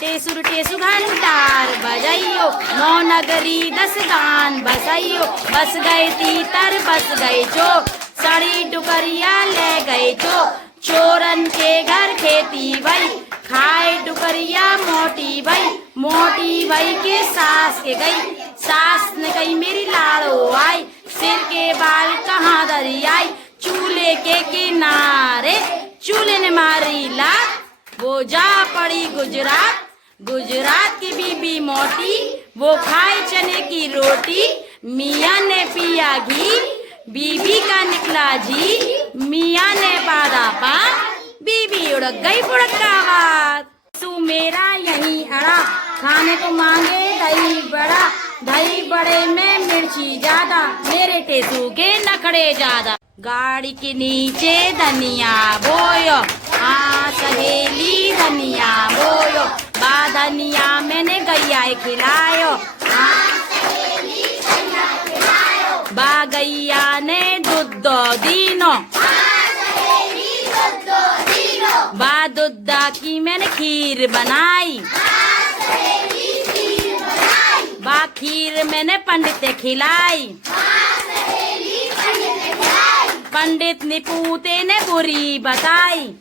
टेसु घंटार बजाइयो, नौ नगरी 10 गान बसाइयो। बस गए तीतर बस गए चोर, साड़ी टुकरिया ले गए चोर। चोरन के घर खेती भई, खाए टुकरिया मोटी भई। मोटी भई के सास के गई, सास ने कही मेरी लाड़ो आई। सिर के बाल कहाँ धरी आई, चूल्हे के किनारे। चूल्हे ने मारी लात, वो जा पड़ी गुजरात। गुजरात की बीबी मोटी, वो खाए चने की रोटी। मियाँ ने पिया घी, बीबी का निकला जी। मियाँ ने बांधा पान, बीबी उड़ गई फुड़कावात। तू मेरा यही अड़ा, खाने को मांगे दही बड़ा। दही बड़े में मिर्ची ज्यादा, मेरे टेसू के नखड़े ज्यादा। गाड़ी के नीचे धनिया बोयो, हाँ सहेली धनिया बोयो। बा धनिया मैंने गैया खिलायो, बा गैया ने दूध दीनो। बा दूधा की मैंने खीर बनाई, बा खीर मैंने पंडित खिलाई। पंडित ने पूते ने बुरी बताई,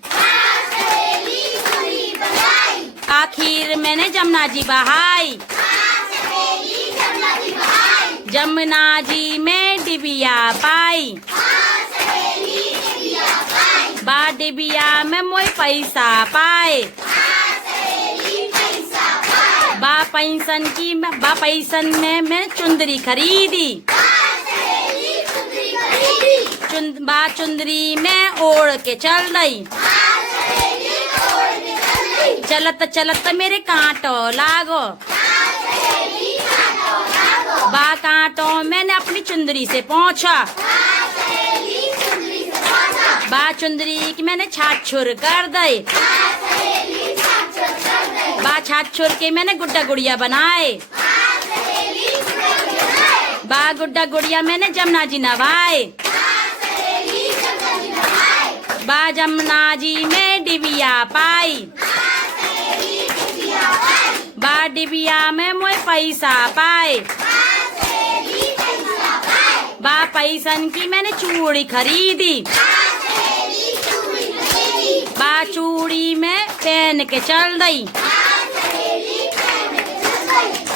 आखिर मैंने जमुना जी बहाई। जमुना जी में डिबिया पाई, बा डिबिया में मोई पैसा पाए। बा पैसन में मैं चुंदरी खरीदी, बा चुंदरी में ओढ़ के चल रही। चलत चलत मेरे कांटो लागो, बा कांटों मैंने अपनी चुंदरी से पहुंचा। बा चुंदरी की मैंने छाट छुर कर दी, बा छाट छुर के मैंने गुड्डा गुड़िया बनाए। बा गुड्डा गुड़िया मैंने जमुना जी नवाए। बा जमुना जी में डिबिया पाई, बा डिबिया में मोए पैसा पाए। बा पैसन की मैंने चूड़ी खरीदी, बा चूड़ी में पहन के चल दी।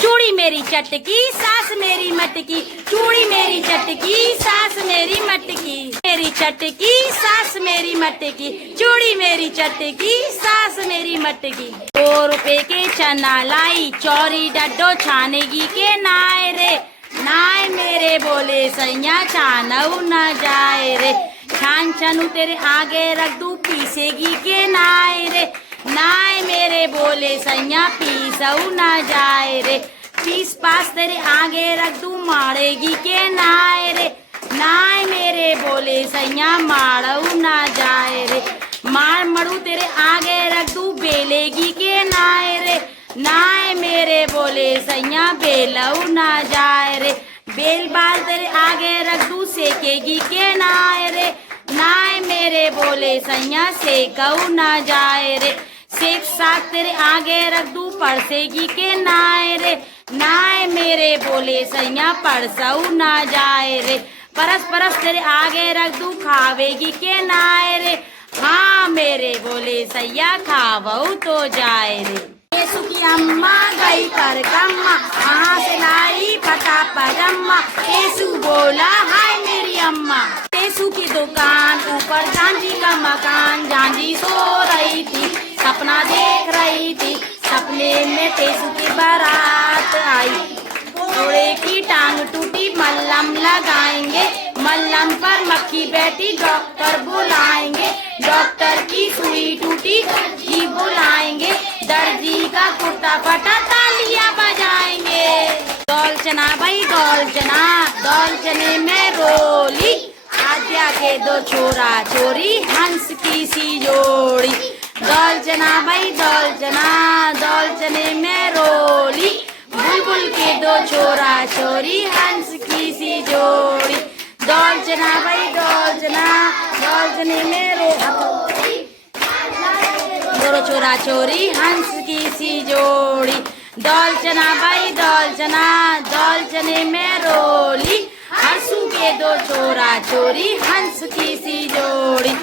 चूड़ी मेरी चटकी सास मेरी मटकी, चूड़ी मेरी चटकी सास मेरी मटकी। मेरी चटकी सास मेरी मटकी, चूड़ी मेरी चटकी सास मेरी मटकी। 2 रुपए के चना लाई, चौरी डड्डो छानेगी के नाय रे। नाय मेरे बोले सैया छानऊ न जाए रे। छान छनू तेरे आगे रख दूं, पीसेगी के नाय रे। नाय मेरे बोले सैया पीसऊ न जाए रे। पीस पास तेरे आगे रख दूं, मारेगी के नाय रे। नाय मेरे बोले सैया मारऊ न जाए रे। मार मड़ू तेरे आगे रख दूं, बेलेगी के नाय रे। नाय मेरे बोले सैया बेलऊ न जाए रे। बेल बाल तेरे आगे रख दूं, सेकेगी के नाय रे। नाय मेरे बोले सैया सेकऊ न जाए रे। सेक साग तेरे आगे रख दूं, परसेगी के नाय रे। नाय मेरे बोले सैया परसऊ न जाए रे। परस परस तेरे आगे रख दूं, खावेगी के नाय रे। हाँ मेरे बोले सैया खावऊ तो जाए रे। टेसू की अम्मा गई पर कम्मा, वहाँ से लाई फटा पजामा। टेसू बोला हाय मेरी अम्मा। टेसू की दुकान ऊपर झांझी का मकान, झांझी सो रही थी सपना देख रही थी। सपने में टेसू की बारात आई, घोड़े की टांग टूटी मल्लम लगाएंगे। मल्लम पर मक्खी बैठी डॉक्टर बुलाएंगे। डॉक्टर की सुई टूटी दर्जी बुलाएंगे। दर्जी का कुर्ता फटा तालियां बजाएंगे। दौल चना भाई दौल चना, दौल चने में रोली। आद्या के 2 छोरा छोरी, हंस की सी जोड़ी। दौल चना भाई दौल चना, दौल चने में रोली। बुलबुल के 2 छोरा छोरी, हंस की सी जोड़ी। दौल चना भाई दौल चना, दौल चने में रोली। छोरा छोरी हंस की सी जोड़ी। दौल चना भाई दौल चना, दौल चने में रोली, हंसू के दो छोरा छोरी हंस की सी जोड़ी।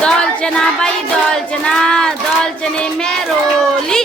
दौल चना भाई दौल चना, दौल चने में रोली,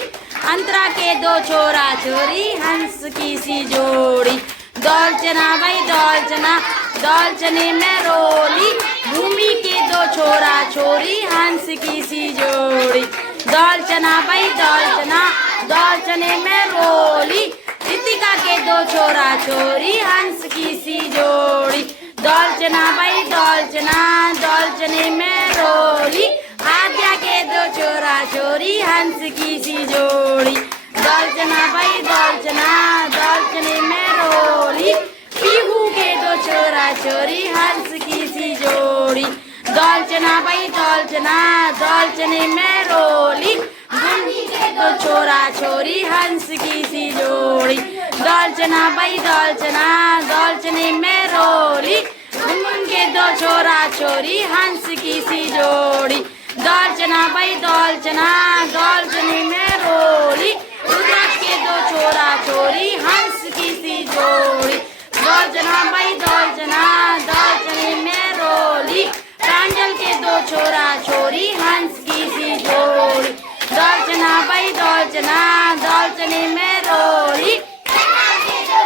अंतरा के दो छोरा छोरी हंस की सी जोड़ी। दौल चना भाई दौल चना, दौल चने में रोली, भूमि के दो छोरा छोरी हंस की सी जोड़ी। दौल चना भाई दौल चना, दौल चने में रोली, रितिका के दो छोरा छोरी हंस की सी जोड़ी। दौल चना भाई दौल चना, दौल चने में रोली, आद्या के दो छोरा छोरी हंस की सी जोड़ी। दौल चना भाई दौल चना, दौल चने में रोली, पीहू के दो छोरा छोरी हंस की सी जोड़ी। दौल चना भाई दौल चना, दौल चने में रोली, गुंडी के दो छोरा छोरी हंस की सी जोड़ी। दौल चना भाई दौल चना, दौल चने में रोली, गुनगुन के दो छोरा छोरी हंस की सी जोड़ी। दौल चना भाई दौल चना, दौल चने में रोली, रुद्राक्ष के दो छोरा छोरी हंस की सी जोड़ी। दौल चना भाई दौल चना, दौल चने में रोली, प्रांजल के दो छोरा छोरी हंस की सी जोड़ी। दौल चना भाई दौल चना, दौल चने में रोली,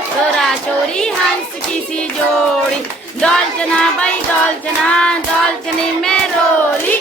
छोरा छोरी हंस की सी जोड़ी। दौल चना भाई दौल चना, दौल चने में रोली,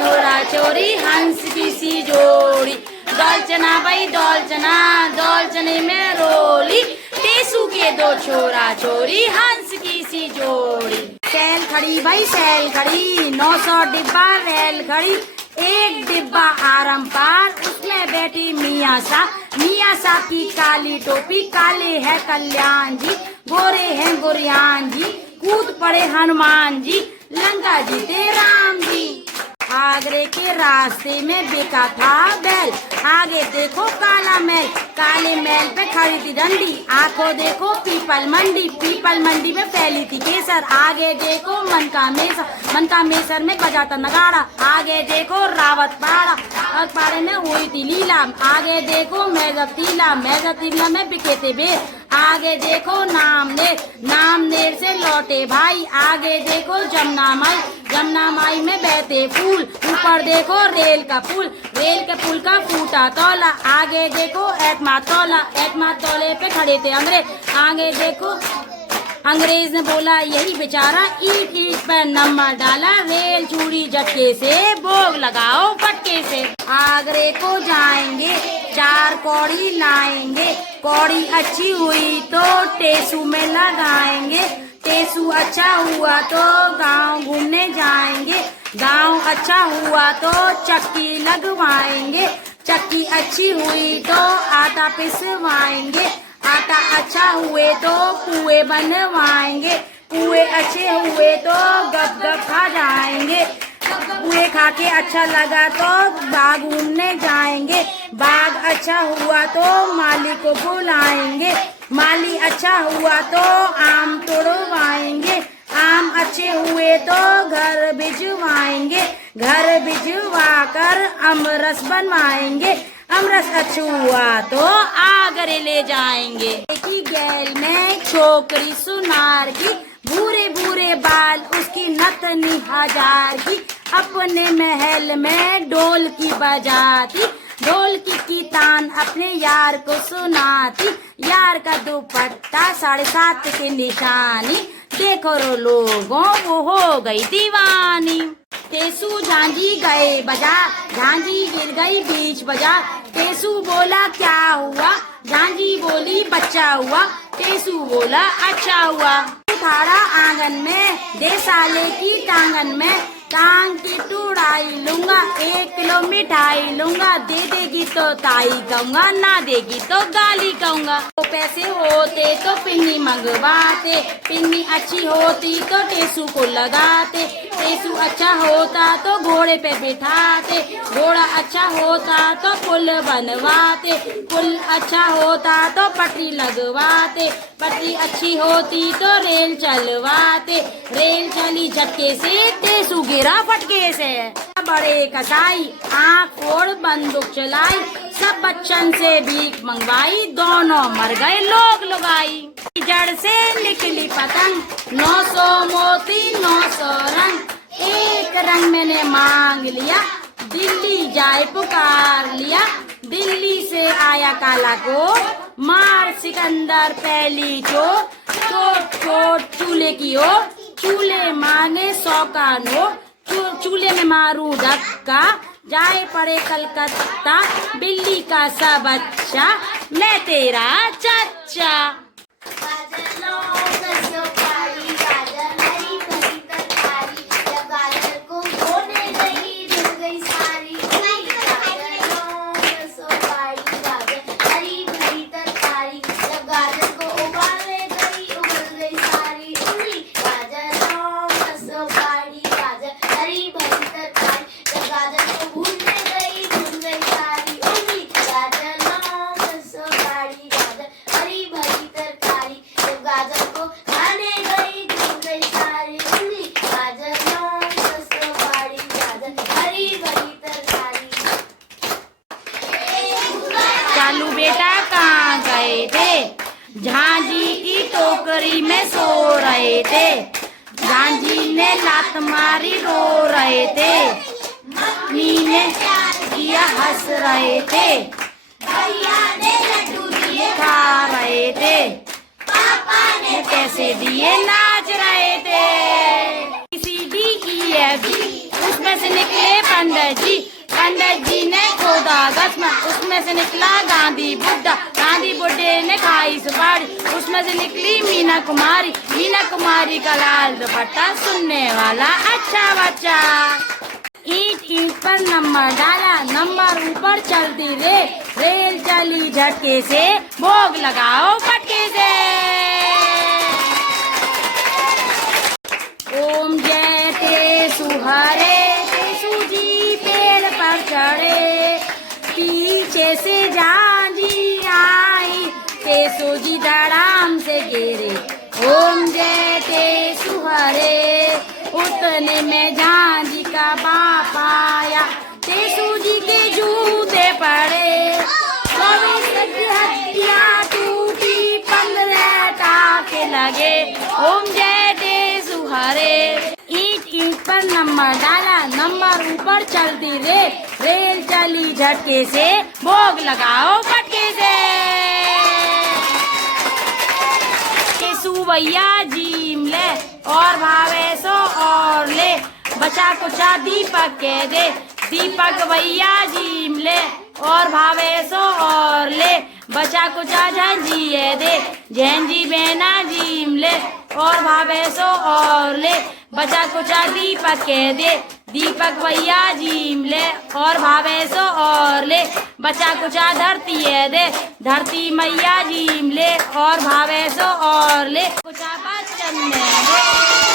छोरा छोरी हंस की सी जोड़ी। दौल चना भाई दौल चना, दौल चने में रोली, टेसू के दो छोरा छोरी हंस की सी जोड़ी। सेल खड़ी भाई सेल खड़ी, 900 डिब्बा रेल खड़ी, एक डिब्बा आराम पार, उसमें बैठी मियाँ साहब की काली टोपी, काले है कल्याण जी, गोरे हैं गुरियान जी, कूद पड़े हनुमान जी, लंका जीते राम जी। आगरे के रास्ते में बिका था बैल, आगे देखो काला महल, काले महल पे खड़ी थी डंडी, आंखों देखो पीपल मंडी में फैली थी केसर, आगे देखो मन का मेसर में बजा था नगाड़ा, आगे देखो रावत पाड़े में हुई थी लीला, आगे देखो मैजर टीला में बिके थे बेर, आगे देखो नामदेर से लौटे भाई, आगे देखो जमुना माई में बहते फूल, ऊपर देखो रेल के पुल का फूटा तौला, आगे देखो एतमा तौले पे खड़े थे अंग्रेज, आगे देखो अंग्रेज ने बोला यही बेचारा, ईट पर नंबर डाला, रेल चूड़ी झटके से, भोग लगाओ पटके से। आगरे को जाएंगे 4 कौड़ी लाएंगे, कौड़ी अच्छी हुई तो टेसू में लगाएंगे, टेसू अच्छा हुआ तो गांव घूमने जाएंगे, गांव अच्छा हुआ तो चक्की लगवाएंगे, चक्की अच्छी हुई तो आटा पिसवाएंगे, आटा अच्छा हुए तो कुएं बनवाएंगे, कुएं अच्छे हुए तो गप खा जाएंगे, कुएं खा के अच्छा लगा तो बाग घूमने जाएंगे, बाग अच्छा हुआ तो माली को बुलाएंगे, माली अच्छा हुआ तो आम तोड़वाएंगे, आम अच्छे हुए तो घर भिजवाएंगे, घर भिजवा कर अमरस बनवाएंगे, अमरस अच्छा हुआ तो आगरे ले जाएंगे। की गैल में छोकरी सुनार की, भूरे भूरे बाल उसकी नतनी 1000 की, अपने महल में ढोल की बजाती, ढोल की तान अपने यार को सुनाती, यार का दुपट्टा 7.5 की निशानी, देखो रो लोगों वो हो गई दीवानी। टेसू झांझी गए बाजार, झांझी गिर गई बीच बाजार, टेसू बोला क्या हुआ, झांझी बोली बच्चा हुआ, टेसू बोला अच्छा हुआ। उठाड़ा आंगन में दे साले की टांगन में, टांग की टुड़ाई लूंगा, 1 किलो मिठाई लूंगा, दे देगी तो ताई कहूँगा, ना देगी तो गाली कहूँगा। तो पैसे होते तो पिन्नी मंगवाते, पिन्नी अच्छी होती तो टेसू को लगाते, टेसू अच्छा होता तो घोड़े पे बिठाते, घोड़ा अच्छा होता तो पुल बनवाते, पुल अच्छा होता तो पटरी लगवाते, पटरी अच्छी होती तो रेल चलवाते, रेल चली झटके से टेसू गिर तेरा फटके से। बड़े कसाई आँख फोड़ बंदूक चलाई, सब बच्चन से भीख मंगवाई, दोनों मर गए लोग लुगाई। जड़ से निकली पतंग, 900 मोती 900 रंग, एक रंग मैंने मांग लिया, दिल्ली जाए पुकार लिया। दिल्ली से आया काला कोट, मार सिकंदर पहली चोट, चोट चोट चूल्हे की ओर, चूल्हे मांगे 100 का नोट, चूल्हे में मारू धक्का, जाए पड़े कलकत्ता, बिल्ली का सा बच्चा, मैं तेरा चाचा। चालू बेटा कहाँ गए थे, झांझी की टोकरी में सो रहे थे, झांझी ने लात मारी रो रहे थे, मम्मी ने दिया हंस रहे थे, भैया ने लड्डू दिए खा रहे थे, पापा ने पैसे दिए नाच रहे थे। CDEF, उसमें से निकले पंडित जी, पंडित जी ने खोदा गश्म, उसमें से निकला गांधी बुड्ढा, गांधी बुड्ढे ने खाई सुपारी, उसमें से निकली मीना कुमारी, मीना कुमारी का लाल दुपट्टा, सुनने वाला अच्छा बच्चा। ईंट ईंट पर नंबर डाला, नंबर ऊपर चलती रेल चली झटके से, भोग लगाओ फटके से। ओम जय तेसु हरे, तेसु जी पेड़ पर चढ़े, पीछे से झांझी आई, तेसु जी धड़ाम से गिरे। ओम जय तेसु हरे, उतने में झांझी का बाप आया, तेसु जी के जूते पड़े, हड्डियाँ टूटी, 15 टाके लगे। ओम जय तेसु हरे। ईंट ईंट पर नंबर डाला, नंबर ऊपर चलती रेल चली झटके से, भोग लगाओ फटके से। तेसु भैया जीम ले, और भावे सो और ले, बचा कुचा दीपक के दे, दीपक भैया जीम ले, और भावे सो और ले, बचा कुचा झांझी दे, झांझी बेना जीम ले, और भावे सो और ले, बचा कुचा दीपक के दे, दीपक भैया जीम ले, और भावे सो और ले, बचा कुचा धरती दे, धरती मैया जीम ले, और भावे सो और ले, कुचा बच्चन में दे।